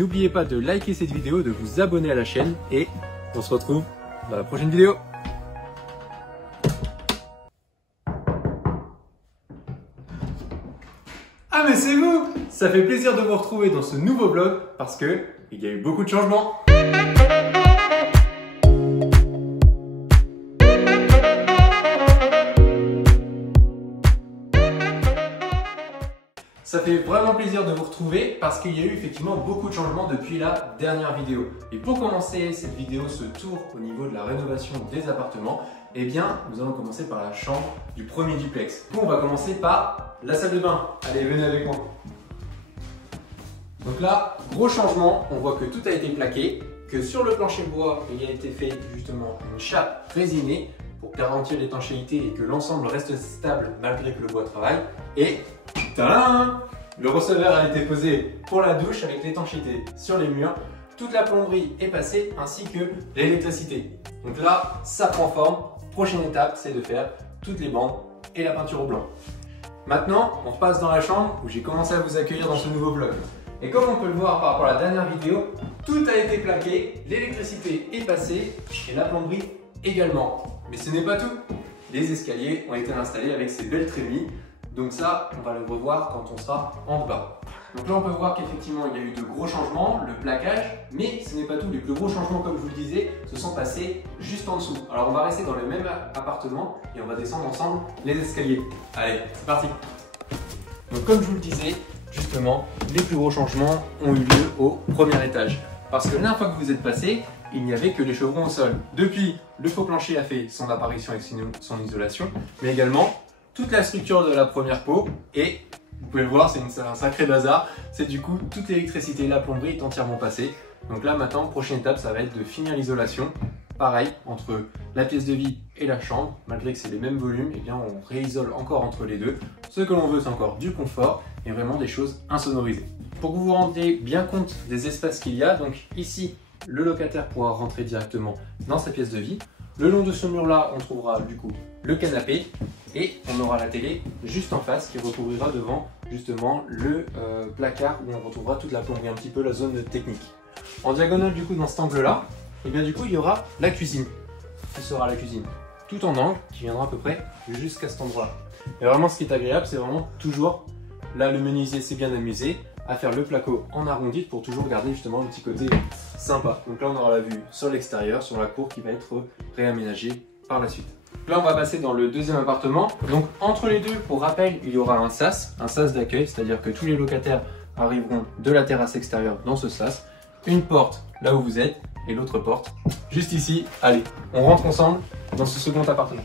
N'oubliez pas de liker cette vidéo, de vous abonner à la chaîne et on se retrouve dans la prochaine vidéo. Ah mais c'est vous! Ça fait plaisir de vous retrouver dans ce nouveau vlog parce que il y a eu beaucoup de changements. Ça fait vraiment plaisir de vous retrouver parce qu'il y a eu effectivement beaucoup de changements depuis la dernière vidéo. Et pour commencer cette vidéo, ce tour au niveau de la rénovation des appartements, eh bien, nous allons commencer par la chambre du premier duplex. On va commencer par la salle de bain. Allez, venez avec moi. Donc là, gros changement, on voit que tout a été plaqué, que sur le plancher bois, il a été fait justement une chape résinée pour garantir l'étanchéité et que l'ensemble reste stable malgré que le bois travaille. Et tadam, le receveur a été posé pour la douche avec l'étanchéité sur les murs. Toute la plomberie est passée ainsi que l'électricité. Donc là, ça prend forme. Prochaine étape, c'est de faire toutes les bandes et la peinture au blanc. Maintenant, on repasse dans la chambre où j'ai commencé à vous accueillir dans ce nouveau vlog. Et comme on peut le voir par rapport à la dernière vidéo, tout a été plaqué, l'électricité est passée et la plomberie également. Mais ce n'est pas tout. Les escaliers ont été installés avec ces belles trémies. Donc ça, on va le revoir quand on sera en bas. Donc là, on peut voir qu'effectivement, il y a eu de gros changements, le plaquage, mais ce n'est pas tout. Les plus gros changements, comme je vous le disais, se sont passés juste en dessous. Alors, on va rester dans le même appartement et on va descendre ensemble les escaliers. Allez, c'est parti. Donc, comme je vous le disais, justement, les plus gros changements ont eu lieu au premier étage. Parce que la dernière fois que vous êtes passé, il n'y avait que les chevrons au sol. Depuis, le faux plancher a fait son apparition avec son isolation, mais également toute la structure de la première peau et vous pouvez le voir, c'est un sacré bazar. C'est du coup toute l'électricité, la plomberie est entièrement passée. Donc là maintenant, prochaine étape, ça va être de finir l'isolation. Pareil, entre la pièce de vie et la chambre, malgré que c'est les mêmes volumes, eh bien on réisole encore entre les deux. Ce que l'on veut, c'est encore du confort et vraiment des choses insonorisées. Pour que vous vous rendiez bien compte des espaces qu'il y a, donc ici, le locataire pourra rentrer directement dans sa pièce de vie. Le long de ce mur-là, on trouvera du coup le canapé et on aura la télé juste en face qui recouvrira devant justement le placard où on retrouvera toute la plomberie, un petit peu la zone technique. En diagonale du coup dans cet angle-là, et bien du coup il y aura la cuisine. Ce sera la cuisine tout en angle qui viendra à peu près jusqu'à cet endroit-là. Et vraiment ce qui est agréable, c'est vraiment toujours, là le menuisier s'est bien amusé à faire le placo en arrondi pour toujours garder justement le petit côté sympa. Donc là on aura la vue sur l'extérieur, sur la cour qui va être réaménagée par la suite. Là on va passer dans le deuxième appartement. Donc entre les deux, pour rappel, il y aura un sas d'accueil, c'est-à-dire que tous les locataires arriveront de la terrasse extérieure dans ce sas. Une porte là où vous êtes et l'autre porte juste ici. Allez, on rentre ensemble dans ce second appartement.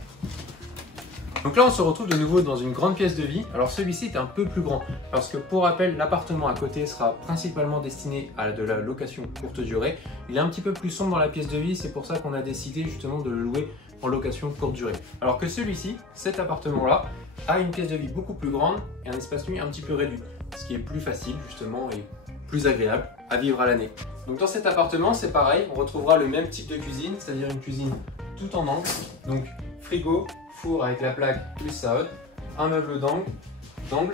Donc là on se retrouve de nouveau dans une grande pièce de vie. Alors celui-ci est un peu plus grand parce que pour rappel l'appartement à côté sera principalement destiné à de la location courte durée. Il est un petit peu plus sombre dans la pièce de vie, c'est pour ça qu'on a décidé justement de le louer en location courte durée. Alors que celui-ci, cet appartement-là, a une pièce de vie beaucoup plus grande et un espace nuit un petit peu réduit. Ce qui est plus facile justement et plus agréable à vivre à l'année. Donc dans cet appartement c'est pareil, on retrouvera le même type de cuisine, c'est-à-dire une cuisine tout en angle. Donc frigo, four avec la plaque plus sa hotte, un meuble d'angle,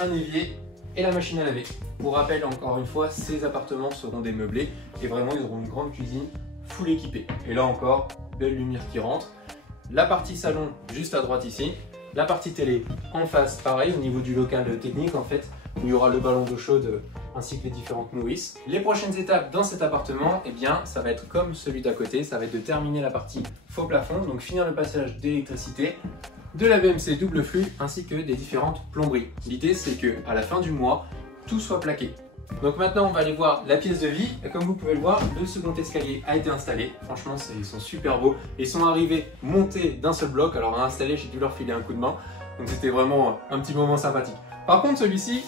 un évier et la machine à laver. Pour rappel, encore une fois, ces appartements seront démeublés et vraiment ils auront une grande cuisine full équipée. Et là encore, belle lumière qui rentre. La partie salon juste à droite ici, la partie télé en face, pareil au niveau du local technique en fait, où il y aura le ballon d'eau chaude ainsi que les différentes nourrices. Les prochaines étapes dans cet appartement, eh bien, ça va être comme celui d'à côté, ça va être de terminer la partie faux plafond, donc finir le passage d'électricité, de la VMC double flux ainsi que des différentes plomberies. L'idée c'est que à la fin du mois, tout soit plaqué. Donc maintenant on va aller voir la pièce de vie et comme vous pouvez le voir, le second escalier a été installé. Franchement ils sont super beaux. Ils sont arrivés montés d'un seul bloc, alors à installer j'ai dû leur filer un coup de main. Donc c'était vraiment un petit moment sympathique. Par contre celui-ci,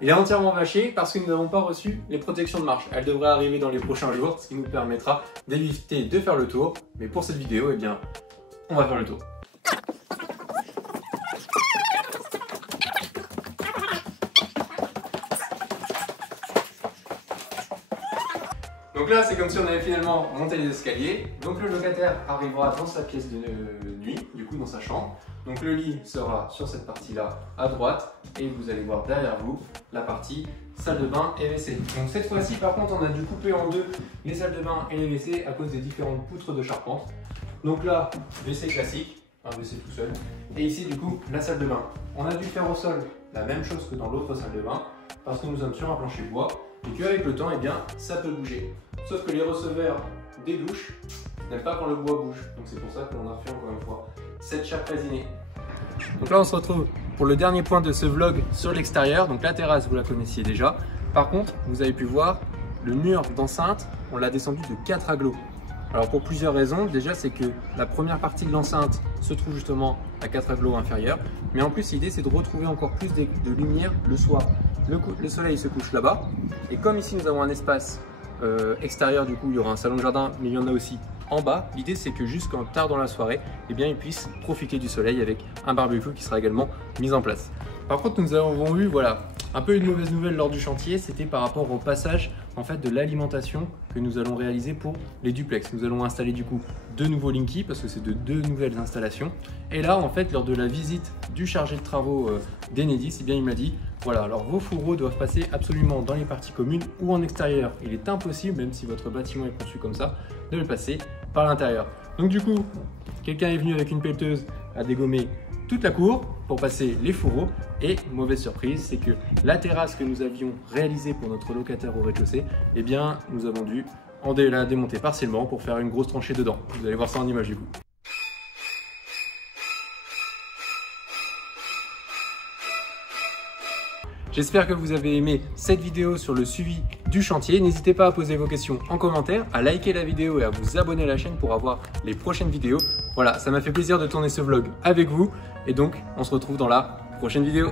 il est entièrement vaché parce que nous n'avons pas reçu les protections de marche. Elles devraient arriver dans les prochains jours, ce qui nous permettra d'éviter de faire le tour. Mais pour cette vidéo, eh bien, on va faire le tour. Donc là, c'est comme si on avait finalement monté les escaliers. Donc le locataire arrivera dans sa pièce de nuit, du coup dans sa chambre. Donc le lit sera sur cette partie-là à droite et vous allez voir derrière vous la partie salle de bain et WC. Donc cette fois-ci, par contre, on a dû couper en deux les salles de bain et les WC à cause des différentes poutres de charpente. Donc là, WC classique, un WC tout seul. Et ici, du coup, la salle de bain. On a dû faire au sol la même chose que dans l'autre salle de bain parce que nous sommes sur un plancher bois et qu'avec le temps, eh bien, ça peut bouger. Sauf que les receveurs des douches n'aiment pas quand le bois bouge. Donc c'est pour ça que l'on a fait encore une fois cette chape résinée. Donc là, on se retrouve pour le dernier point de ce vlog sur l'extérieur. Donc la terrasse, vous la connaissiez déjà. Par contre, vous avez pu voir le mur d'enceinte, on l'a descendu de 4 agglos. Alors pour plusieurs raisons. Déjà, c'est que la première partie de l'enceinte se trouve justement à 4 agglos inférieurs. Mais en plus, l'idée, c'est de retrouver encore plus de lumière le soir. Le soleil se couche là-bas. Et comme ici, nous avons un espace extérieur, du coup, il y aura un salon de jardin, mais il y en a aussi en bas. L'idée, c'est que jusqu'en tard dans la soirée, eh bien, ils puissent profiter du soleil avec un barbecue qui sera également mis en place. Par contre, nous avons eu un peu une mauvaise nouvelle lors du chantier, c'était par rapport au passage en fait, de l'alimentation que nous allons réaliser pour les duplex. Nous allons installer du coup deux nouveaux Linky parce que c'est de deux nouvelles installations. Et là, en fait, lors de la visite du chargé de travaux d'Enedis, eh bien, il m'a dit voilà, alors vos fourreaux doivent passer absolument dans les parties communes ou en extérieur. Il est impossible, même si votre bâtiment est conçu comme ça, de le passer par l'intérieur. Donc du coup, quelqu'un est venu avec une pelleteuse à dégommer toute la cour pour passer les fourreaux et mauvaise surprise, c'est que la terrasse que nous avions réalisée pour notre locataire au rez-de-chaussée, eh bien nous avons dû la démonter partiellement pour faire une grosse tranchée dedans. Vous allez voir ça en image du coup. J'espère que vous avez aimé cette vidéo sur le suivi du chantier. N'hésitez pas à poser vos questions en commentaire, à liker la vidéo et à vous abonner à la chaîne pour avoir les prochaines vidéos. Voilà, ça m'a fait plaisir de tourner ce vlog avec vous et donc on se retrouve dans la prochaine vidéo.